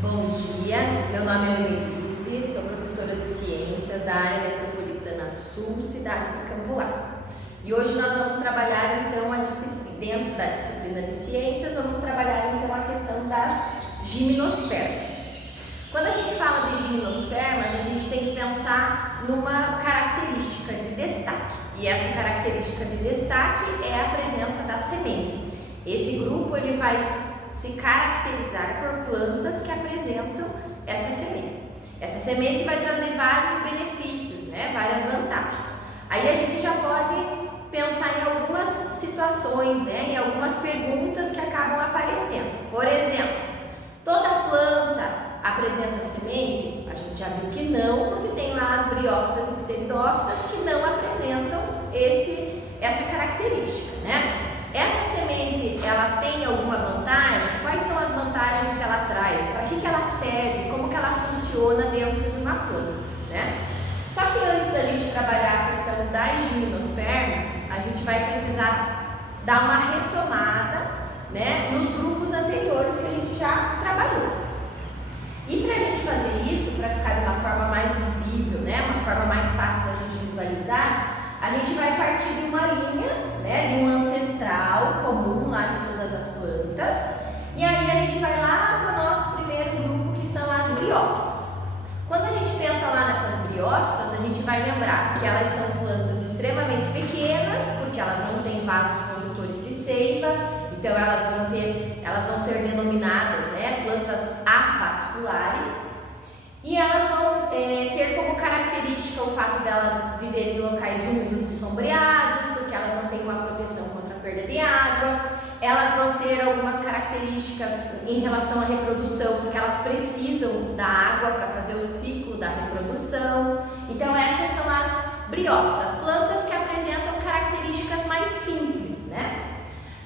Bom dia, meu nome é Denise, sou professora de Ciências da área metropolitana Sul, cidade de Campo Largo. E hoje nós vamos trabalhar então dentro da disciplina de Ciências, vamos trabalhar então a questão das gimnospermas. Quando a gente fala de gimnospermas, a gente tem que pensar numa característica de destaque. E essa característica de destaque é a presença da semente. Esse grupo ele vai se caracterizar por plantas que apresentam essa semente. Essa semente vai trazer vários benefícios, várias vantagens. Aí a gente já pode pensar em algumas situações, em algumas perguntas que acabam aparecendo. Por exemplo, toda planta apresenta semente? A gente já viu que não, porque tem lá as briófitas e pteridófitas que não apresentam essa característica, Essa semente, ela tem alguma vantagem? Quais são as vantagens que ela traz? Para que ela serve? Como que ela funciona dentro de uma planta, Só que antes da gente trabalhar a questão das gimnospermas, a gente vai precisar dar uma retomada, nos grupos anteriores que a gente já trabalhou. E para a gente fazer isso, para ficar de uma forma mais visível, uma forma mais fácil da gente visualizar, a gente vai partir de uma linha, de um ancestral comum lá de todas as plantas, e aí a gente vai lá para o nosso primeiro grupo, que são as briófitas. Quando a gente pensa lá nessas briófitas, a gente vai lembrar que elas são plantas extremamente pequenas, porque elas não têm vasos condutores de seiva, então elas vão ser denominadas plantas avasculares. E elas vão ter como característica o fato delas viverem em locais úmidos e sombreados, porque elas não têm uma proteção contra a perda de água. Elas vão ter algumas características em relação à reprodução, porque elas precisam da água para fazer o ciclo da reprodução. Então essas são as briófitas, plantas que apresentam características mais simples,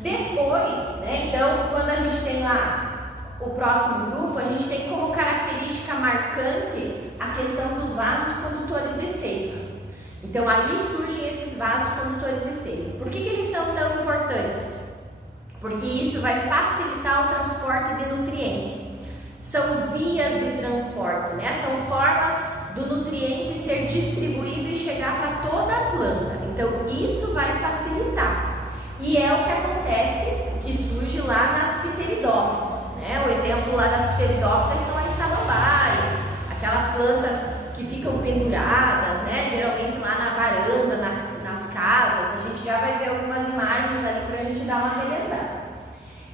Depois, então, quando a gente tem lá o próximo grupo, a gente tem como característica marcante a questão dos vasos condutores de seiva. Então aí surgem esses vasos condutores de seiva. Por que eles são tão importantes? Porque isso vai facilitar o transporte de nutriente. São vias de transporte, São formas do nutriente ser distribuído e chegar para toda a planta. Então isso vai facilitar. E é o que acontece, que surge lá nas pteridófitas. O exemplo lá das pteridófitas são as samambaias, aquelas plantas que ficam penduradas, geralmente lá na varanda, nas casas. A gente já vai ver algumas imagens ali para a gente dar uma relembrada.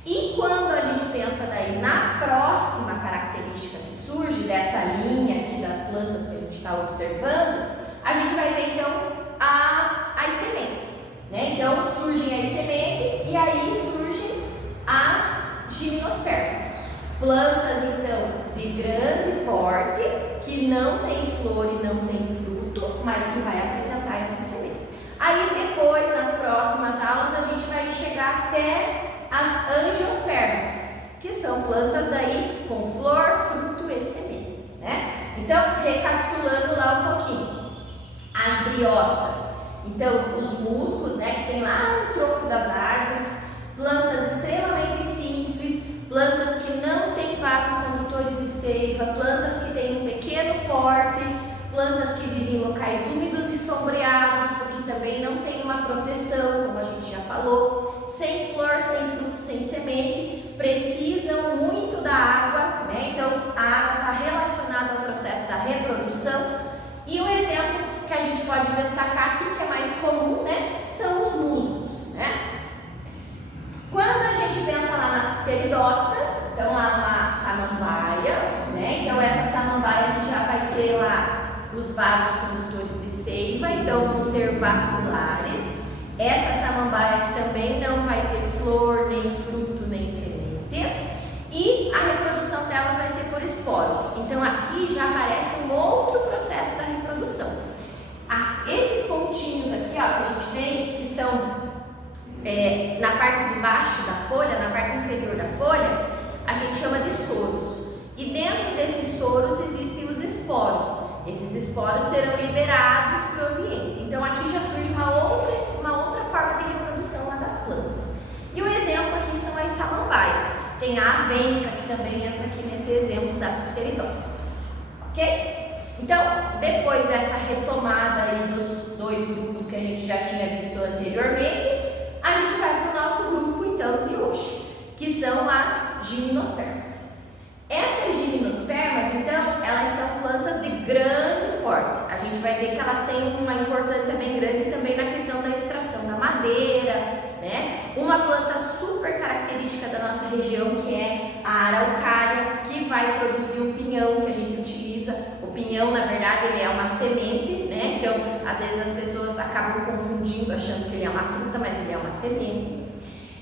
E quando a gente pensa daí na próxima característica que surge dessa linha aqui das plantas que a gente está observando, a gente vai ver então as sementes, Então surgem as sementes e aí surgem as gimnospermas, plantas então de grande porte, que não tem flor e não tem fruto, mas que vai apresentar essa semente. Aí depois, nas próximas aulas, a gente vai chegar até as angiospermas, que são plantas aí com flor, fruto e semente, Então, recapitulando lá um pouquinho, as briófitas, então os musgos, que tem lá no tronco das árvores, plantas extremamente simples, plantas que não têm vasos condutores de seiva, plantas que têm um pequeno porte, plantas que vivem em locais úmidos e sombreados, porque também não tem uma proteção, como a gente já falou, sem flor, sem fruto, sem semente, precisam muito da água, Então a água está relacionada ao processo da reprodução. E o exemplo que a gente pode destacar aqui, que é mais comum, são os musgos, Quando a gente pensa lá nas pteridófitas, então lá na samambaia, Então essa samambaia que já vai ter lá os vasos condutores de seiva, então vão ser vasculares. Essa samambaia que também não vai ter flor, nem fruto, nem semente. E a reprodução delas vai ser por esporos. Então aqui já aparece um outro processo da reprodução. Esses pontinhos aqui, que a gente tem, que são na parte de baixo da folha, na parte inferior da folha, a gente chama de soros. E dentro desses soros existem os esporos. Esses esporos serão liberados para o ambiente. Então aqui já surge uma outra forma de reprodução lá das plantas. E o exemplo aqui são as samambaias. tem a avenca, que também entra aqui nesse exemplo das pteridófitas, ok? Então, depois dessa retomada aí dos dois grupos que a gente já tinha visto anteriormente, a gente vai para o nosso grupo, então, de hoje, que são as gimnospermas. Essas gimnospermas, então, elas são plantas de grande porte. A gente vai ver que elas têm uma importância bem grande também na questão da extração da madeira, né? Uma planta super característica da nossa região, que é a araucária, que vai produzir o pinhão que a gente utiliza. O pinhão, na verdade, ele é uma semente, né? Então, às vezes as pessoas acabam confundindo, achando que ele é uma fruta, mas ele é uma semente.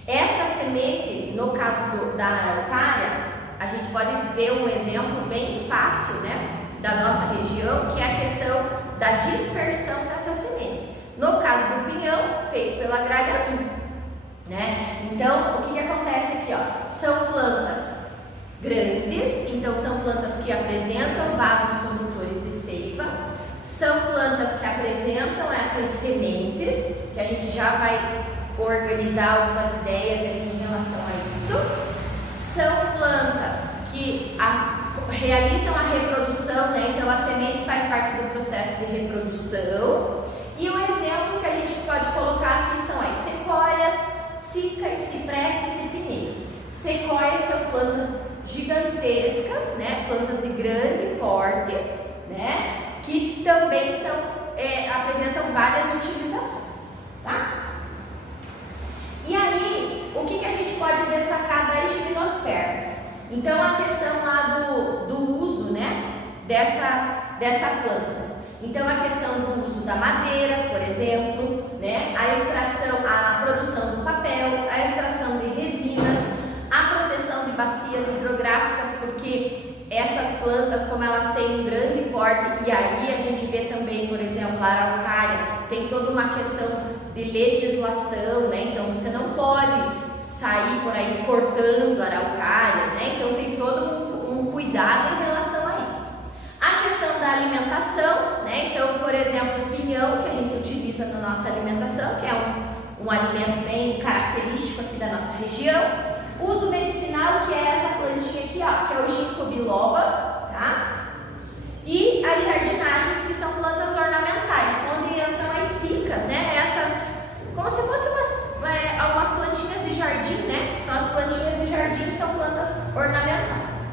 Essa semente, no caso da araucária, a gente pode ver um exemplo bem fácil, né, da nossa região, que é a questão da dispersão dessa semente. No caso do pinhão, feito pela gralha azul, né? Então, o que acontece aqui, ó? São plantas grandes, então são plantas que apresentam vasos condutores de seiva, são plantas que apresentam essas sementes, que a gente já vai organizar algumas ideias em relação a isso. São plantas que realizam a reprodução, né? Então a semente faz parte do processo de reprodução. E o exemplo que a gente pode colocar aqui são as sequoias, cicas, ciprestes e pinheiros. Sequoias são plantas gigantescas, né? Plantas de grande porte, né? Que também apresentam várias utilizações, tá? E aí, o que a gente pode destacar das gimnospermas? Então, a questão lá do uso, né, dessa planta. Então, a questão do uso da madeira, por exemplo, né, a extração, a produção do papel, a extração de resinas, a proteção de bacias hidrográficas, porque essas plantas, como elas têm um grande porte, e aí a gente vê também, por exemplo, a araucária, tem toda uma questão de legislação, né? Então você não pode sair por aí cortando araucárias, né? Então tem todo um cuidado em relação a isso. A questão da alimentação, né? Então, por exemplo, o pinhão que a gente utiliza na nossa alimentação, que é um alimento bem característico aqui da nossa região. Uso medicinal, que é essa plantinha aqui, ó, que é o ginkgo biloba, tá? E as jardinagens, que são plantas ornamentais, onde entram as cicas, né? Essas, como se fossem algumas plantinhas de jardim, né? São as plantinhas de jardim, são plantas ornamentais.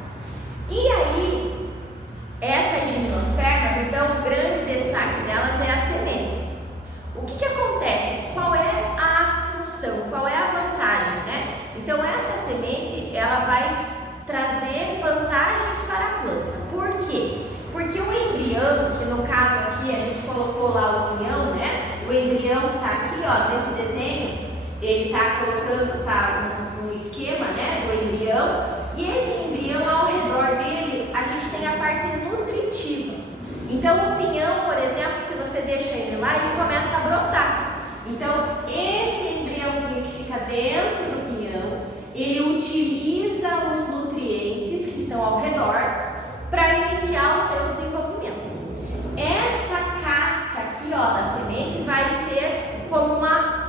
E aí, essas gimnospermas, então, o grande destaque delas é a semente. O que acontece? Qual é a função? Qual é a vantagem, né? Então, essa semente, ela vai trazer vantagens para a planta. Por quê? Porque o embrião, que no caso aqui a gente colocou lá o pinhão, né? O embrião que está aqui, ó, nesse desenho, ele está colocando, um esquema, né, do embrião, e esse embrião, ao redor dele, a gente tem a parte nutritiva. Então, o pinhão, por exemplo, se você deixa ele lá, ele começa a brotar. Então, esse embriãozinho que fica dentro do pinhão, ele utiliza os nutrientes que estão ao redor para iniciar o seu desenvolvimento. Essa casca aqui, ó, da semente vai ser como uma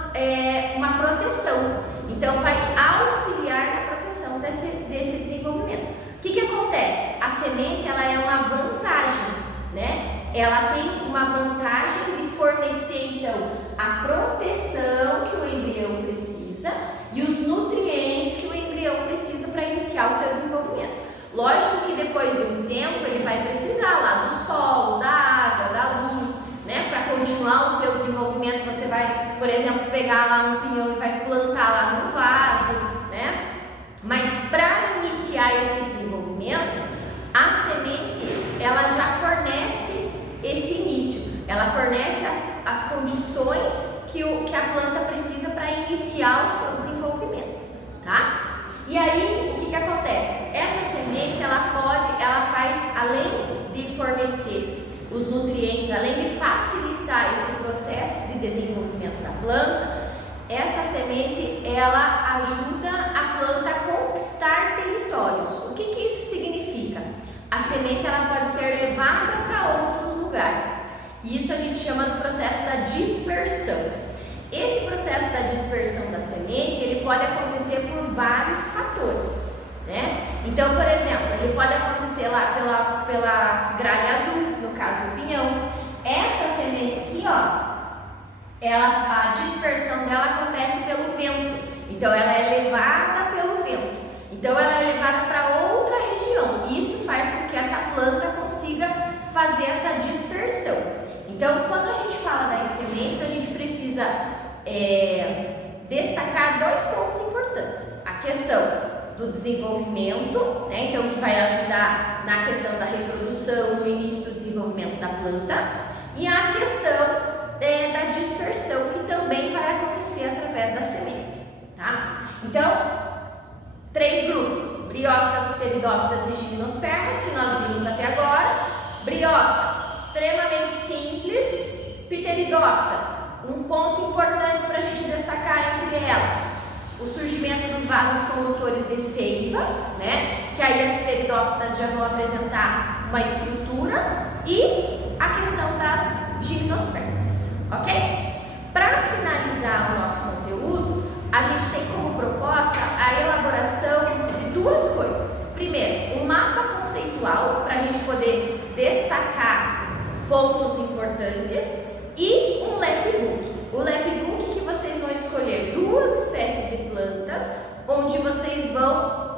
proteção. Então, vai auxiliar na proteção desse desenvolvimento. O que acontece? A semente, ela é uma vantagem, né? Ela tem uma vantagem de fornecer, então, a proteção que o embrião precisa e os nutrientes que o embrião precisa para iniciar o seu desenvolvimento. Lógico que depois de um tempo ele vai precisar lá do sol, da água, da luz, né? Para continuar o seu desenvolvimento, você vai, por exemplo, pegar lá um pinhão e vai plantar lá no vaso, né? Mas para iniciar esse desenvolvimento, a semente, ela já fornece esse início, ela fornece as condições que a planta precisa para iniciar o seu desenvolvimento, tá? E aí, o que acontece? Essa semente, ela faz, além de fornecer os nutrientes, além de facilitar esse processo de desenvolvimento da planta, essa semente, ela ajuda a planta a conquistar territórios. O que isso significa? A semente, ela pode ser levada para outros lugares. Isso a gente chama do processo da dispersão. Esse processo da dispersão da semente, ele pode acontecer por vários fatores, né? Então, por exemplo, ele pode acontecer lá pela gralha azul, no caso do pinhão. Essa semente aqui, ó, a dispersão dela acontece pelo vento. Então, ela é levada pelo vento. Então, ela é levada para outra região. Isso faz com que essa planta consiga fazer essa dispersão. Então, quando a gente fala das sementes, a gente precisa destacar dois pontos importantes. A questão do desenvolvimento, né? Então, que vai ajudar na questão da reprodução, no início do desenvolvimento da planta, e a questão da dispersão, que também vai acontecer através da semente, tá? Então, 3 grupos: briófitas, pteridófitas e gimnospermas, que nós vimos até agora. Briófitas, extremamente simples. Pteridófitas, um ponto importante para a gente destacar entre elas: o surgimento dos vasos condutores de seiva, né? Que aí as pteridófitas já vão apresentar uma estrutura, e a questão das gimnospermas, ok? Para finalizar o nosso conteúdo, a gente tem como proposta a elaboração de 2 coisas. Primeiro, um mapa conceitual para a gente poder destacar pontos importantes, e um lapbook. O lapbook que vocês vão escolher 2 espécies de plantas, onde vocês vão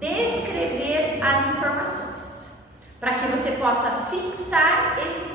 descrever as informações, para que você possa fixar esse